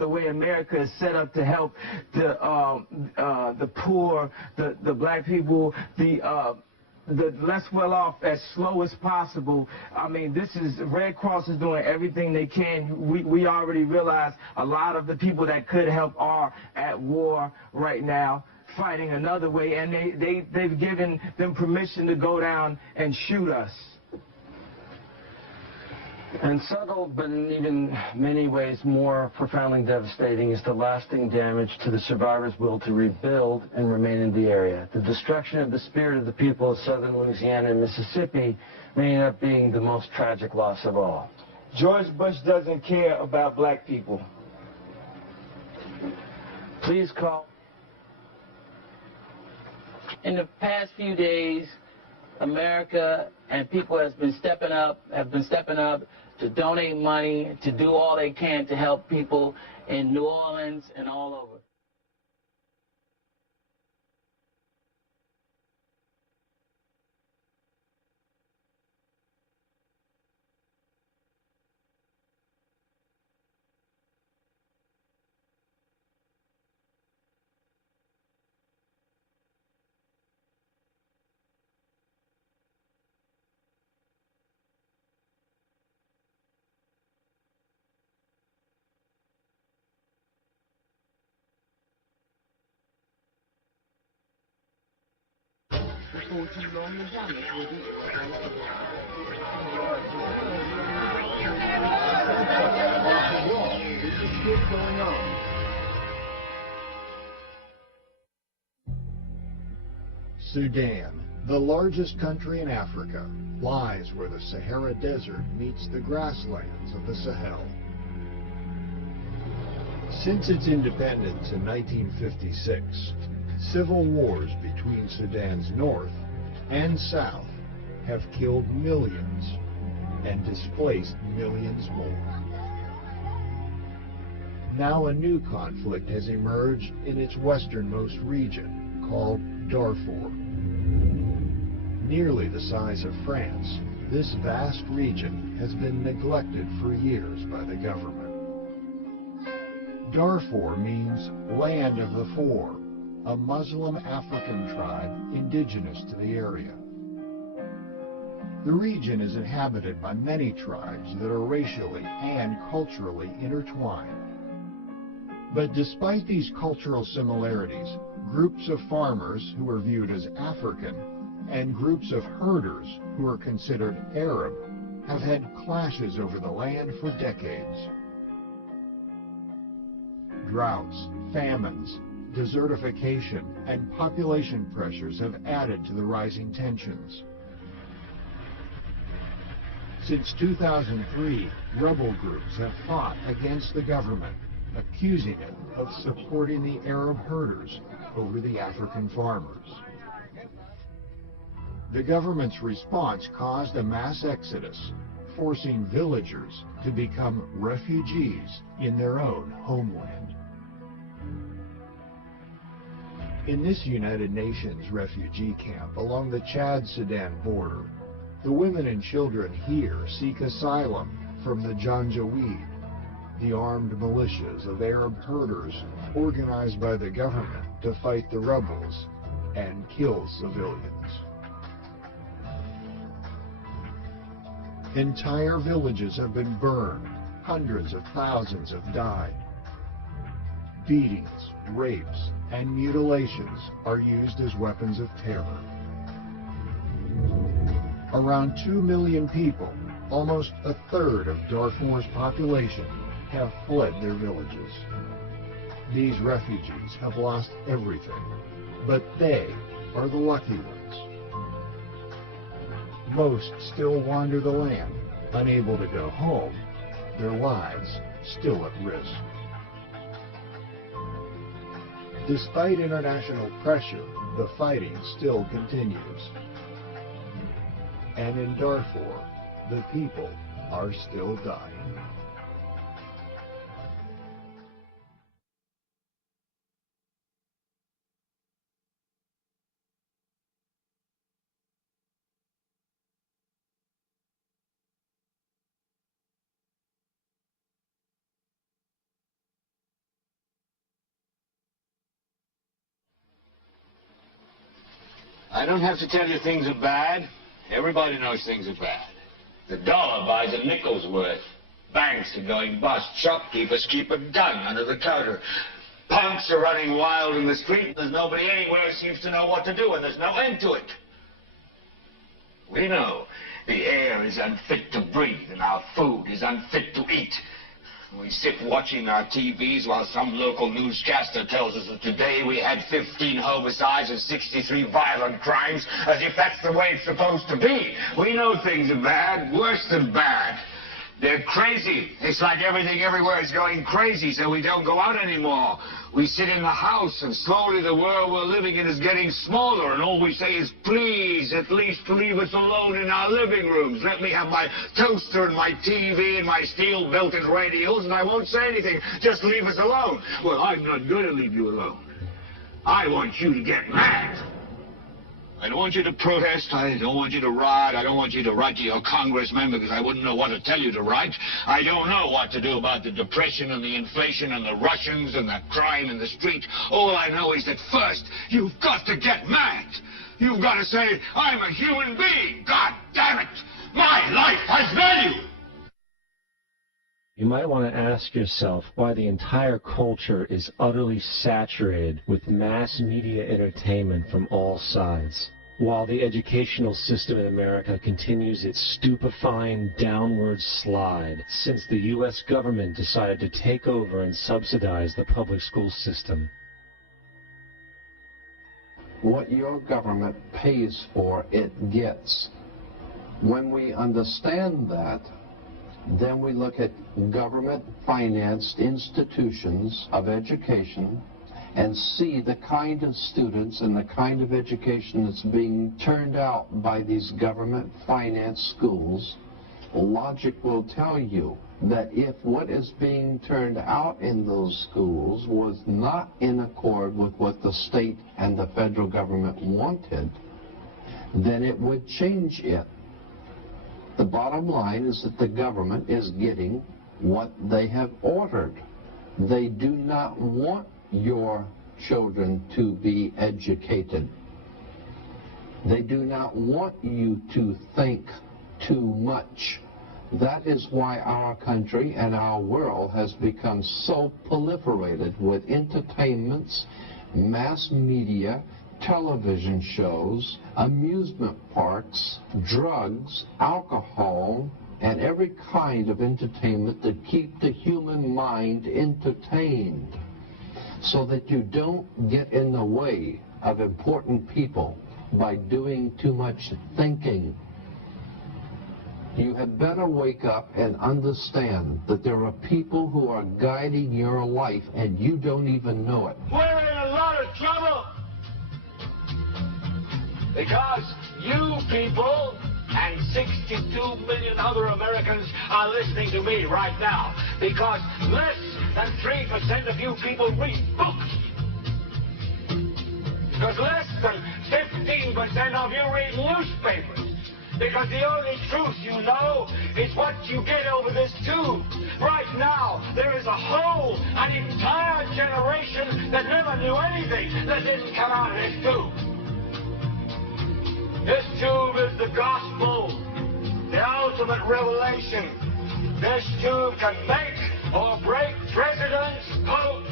the way America is set up to help the poor, the black people, the less well off as slow as possible. I mean, this is, Red Cross is doing everything they can. We already realize a lot of the people that could help are at war right now, fighting another way, and they've given them permission to go down and shoot us. And subtle, but in even many ways more profoundly devastating, is the lasting damage to the survivors' will to rebuild and remain in the area. The destruction of the spirit of the people of southern Louisiana and Mississippi may end up being the most tragic loss of all. George Bush doesn't care about black people. Please call. In the past few days, America and people have been stepping up to donate money, to do all they can to help people in New Orleans and all over. Before too long, the damage will be This is still going on. Sudan, the largest country in Africa, lies where the Sahara Desert meets the grasslands of the Sahel. Since its independence in 1956, civil wars between Sudan's north and south have killed millions and displaced millions more. Now a new conflict has emerged in its westernmost region, called Darfur. Nearly the size of France, this vast region has been neglected for years by the government. Darfur means Land of the Four, a Muslim African tribe indigenous to the area. The region is inhabited by many tribes that are racially and culturally intertwined. But despite these cultural similarities, groups of farmers who are viewed as African and groups of herders who are considered Arab have had clashes over the land for decades. Droughts, famines, desertification, and population pressures have added to the rising tensions. Since 2003, rebel groups have fought against the government, accusing it of supporting the Arab herders over the African farmers. The government's response caused a mass exodus, forcing villagers to become refugees in their own homeland. In this United Nations refugee camp along the Chad-Sudan border, the women and children here seek asylum from the Janjaweed, the armed militias of Arab herders organized by the government to fight the rebels and kill civilians. Entire villages have been burned, hundreds of thousands have died. Beatings, rapes, and mutilations are used as weapons of terror. Around 2 million people, almost a third of Darfur's population, have fled their villages. These refugees have lost everything, but they are the lucky ones. Most still wander the land, unable to go home, their lives still at risk. Despite international pressure, the fighting still continues. And in Darfur, the people are still dying. I don't have to tell you things are bad. Everybody knows things are bad. The dollar buys a nickel's worth. Banks are going bust. Shopkeepers keep a gun under the counter. Punks are running wild in the street. There's nobody anywhere who seems to know what to do, and there's no end to it. We know the air is unfit to breathe, and our food is unfit to eat. We sit watching our TVs while some local newscaster tells us that today we had 15 homicides and 63 violent crimes, as if that's the way it's supposed to be. We know things are bad, worse than bad. They're crazy. It's like everything everywhere is going crazy, so we don't go out anymore. We sit in the house, and slowly the world we're living in is getting smaller, and all we say is, please, at least leave us alone in our living rooms. Let me have my toaster and my TV and my steel-belted radios, and I won't say anything. Just leave us alone. Well, I'm not going to leave you alone. I want you to get mad. I don't want you to protest. I don't want you to riot. I don't want you to write to your congressman because I wouldn't know what to tell you to write. I don't know what to do about the depression and the inflation and the Russians and the crime in the street. All I know is that first, you've got to get mad. You've got to say, I'm a human being. God damn it. My life has value. You might want to ask yourself why the entire culture is utterly saturated with mass media entertainment from all sides, while the educational system in America continues its stupefying downward slide since the U.S. government decided to take over and subsidize the public school system. What your government pays for, it gets. When we understand that, then we look at government-financed institutions of education and see the kind of students and the kind of education that's being turned out by these government-financed schools. Logic will tell you that if what is being turned out in those schools was not in accord with what the state and the federal government wanted, then it would change it. The bottom line is that the government is getting what they have ordered. They do not want your children to be educated. They do not want you to think too much. That is why our country and our world has become so proliferated with entertainments, mass media, television shows, amusement parks, drugs, alcohol, and every kind of entertainment that keep the human mind entertained so that you don't get in the way of important people by doing too much thinking. You had better wake up and understand that there are people who are guiding your life and you don't even know it. We're in a lot of trouble. Because you people and 62 million other Americans are listening to me right now. Because less than 3% of you people read books. Because less than 15% of you read newspapers. Because the only truth you know is what you get over this tube. Right now, there is an entire generation that never knew anything that didn't come out of this tube. This tube is the gospel, the ultimate revelation. This tube can make or break presidents, popes,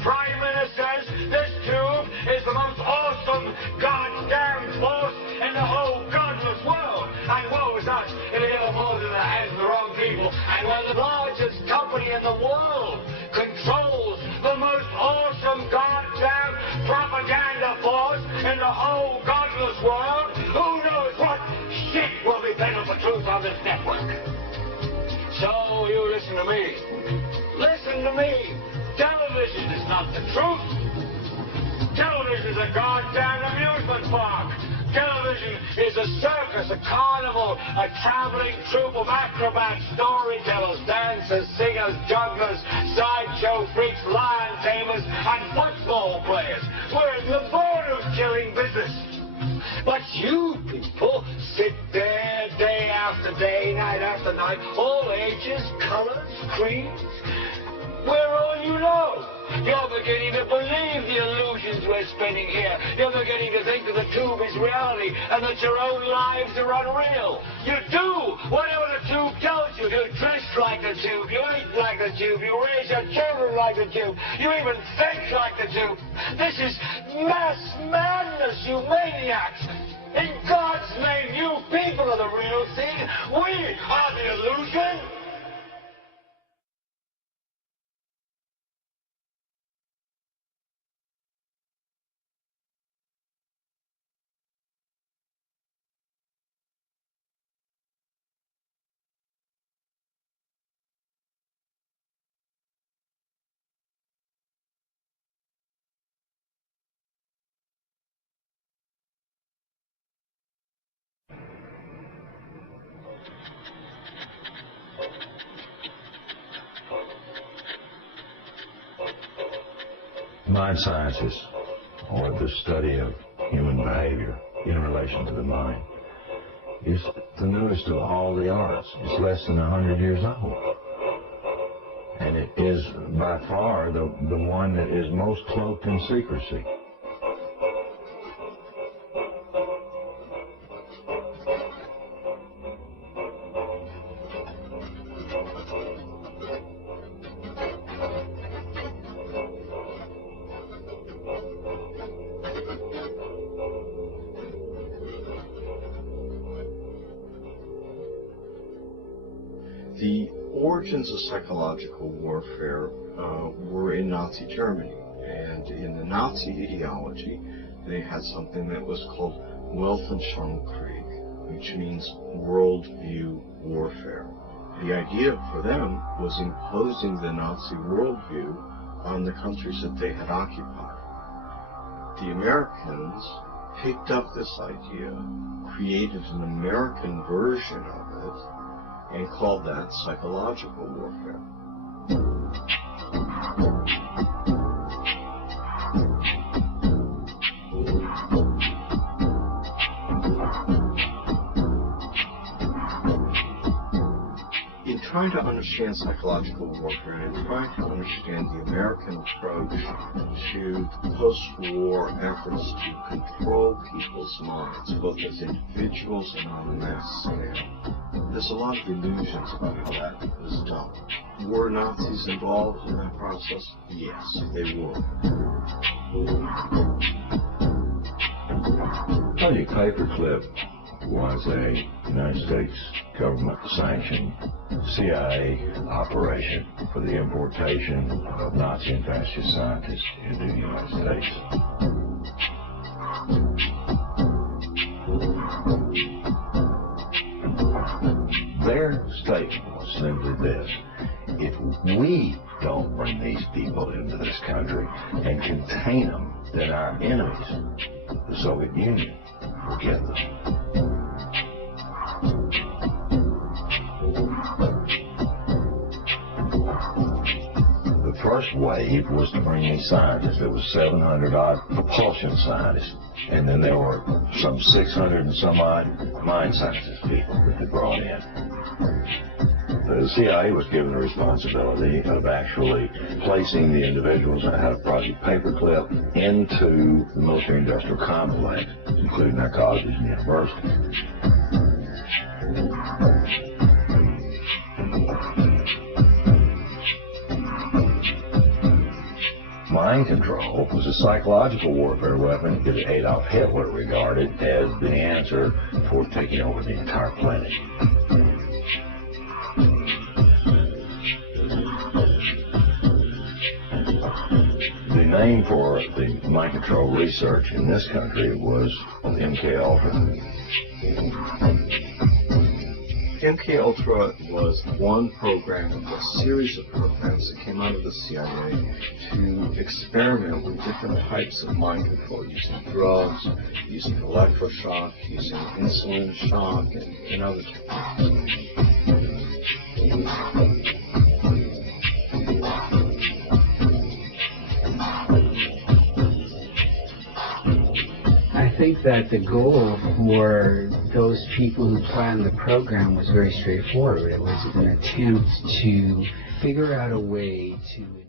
prime ministers. This tube is the most awesome goddamn force in the whole godless world. And woe is us if it ever falls in the hands of the wrong people. And when the largest company in the world controls the most awesome goddamn propaganda force in the whole godless world, who knows what shit will be better for truth on this network. So you listen to me. Listen to me. Television is not the truth. Television is a goddamn amusement park. Television is a circus, a carnival, a traveling troupe of acrobats, storytellers, dancers, singers, jugglers, sideshow freaks, lion tamers, and football players. We're in the border-killing business. But you people sit there day after day, night after night, all ages, colors, creeds. We're all you know. You're beginning to believe the illusions we're spinning here. You're beginning to think that the tube is reality and that your own lives are unreal. You do whatever the tube tells you. You dress like the tube. You eat like the tube. You raise your children like the tube. You even think like the tube. This is mass madness, you maniacs. In God's name, you people are the real thing. We are the illusion. Mind sciences, or the study of human behavior in relation to the mind, is the newest of all the arts. It's less than 100 years old. And it is by far the one that is most cloaked in secrecy. The origins of psychological warfare were in Nazi Germany, and in the Nazi ideology they had something that was called Weltanschauungskrieg, which means worldview warfare. The idea for them was imposing the Nazi worldview on the countries that they had occupied. The Americans picked up this idea, created an American version of it, and called that psychological warfare. In trying to understand psychological warfare and trying to understand the American approach to post-war efforts to control people's minds, both as individuals and on a mass scale, there's a lot of illusions about how that was done. Were Nazis involved in that process? Yes, they were. Project Paperclip was a United States government-sanctioned CIA operation for the importation of Nazi and fascist scientists into the United States. Their statement was simply this: if we don't bring these people into this country and contain them, then our enemies, the Soviet Union, will get them. The first wave was to bring in scientists. There was 700 odd propulsion scientists, and then there were some 600 and some odd mind sciences people that they brought in. The CIA was given the responsibility of actually placing the individuals out of Project Paperclip into the military-industrial complex, including our colleges and universities. Mind control was a psychological warfare weapon that Adolf Hitler regarded as the answer for taking over the entire planet. The name for the mind control research in this country was MK-Ultra. MK-Ultra was one program of a series of programs that came out of the CIA to experiment with different types of mind control, using drugs, using electroshock, using insulin shock, and other techniques. I think that the goal for those people who planned the program was very straightforward. It was an attempt to figure out a way to